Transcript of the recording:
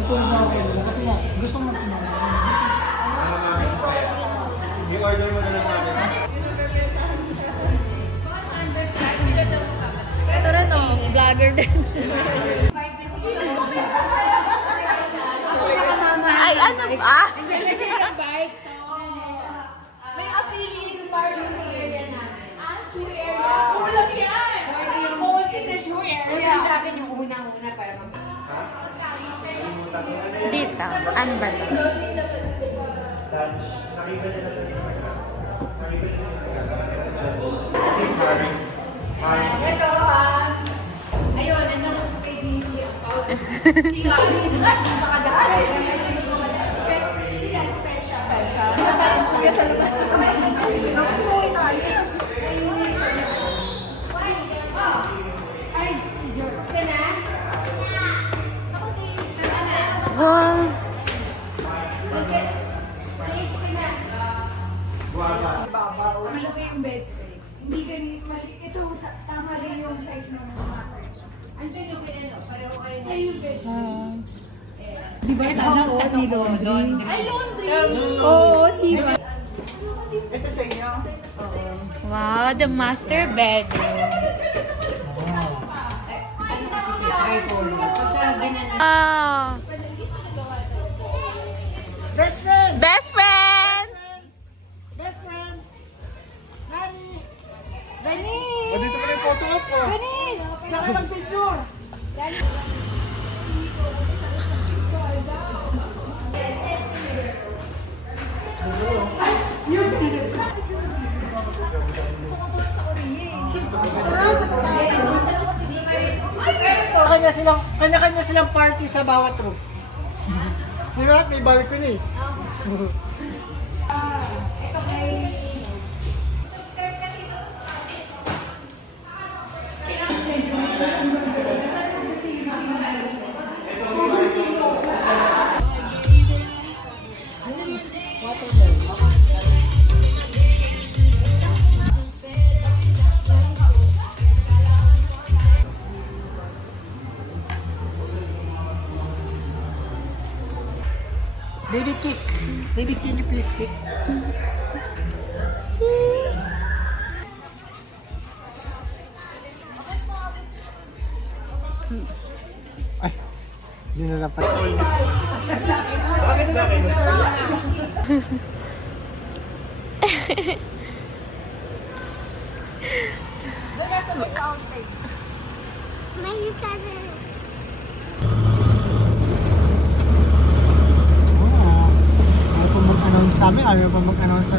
Tutulong mo ako kasi nga, gusto mo I-order mo na lang namin. Ito rin o, vlogger din. Ay, ano ba? May affiliated party sa area namin. Shoe area. Kulang yan! Konti na shoe area. Siyempre sa akin yung unang-una para dito, ano ba ito? Lunch. Nakita niya na sa Instagram. Nakita niya sa Instagram. Ito, ayun, nandun ako sa kay Nietzsche. Wow. Malaki yung bed frame. Hindi ganito mali. Ito, tama rin yung size ng mga matters. Andun yung ano, pareho kayo na. Ay, yung bed frame. Di ba sa ni laundry? Ay, laundry! Oo, diba? Wow, the master bedroom. Wow. Best friend! Best friend! Best friend! Dani! O, dito pa yung photo op, oh. Dani! Nakailang picture! Kanya-kanya silang party sa bawat room. Di ba? May balcony. Ito kay... Baby kick. Baby, can you please kick? Ay, hindi na dapat. Bakit ba kayo? Ayaw pa mag-announce sa amin, ayaw pa mag-announce sa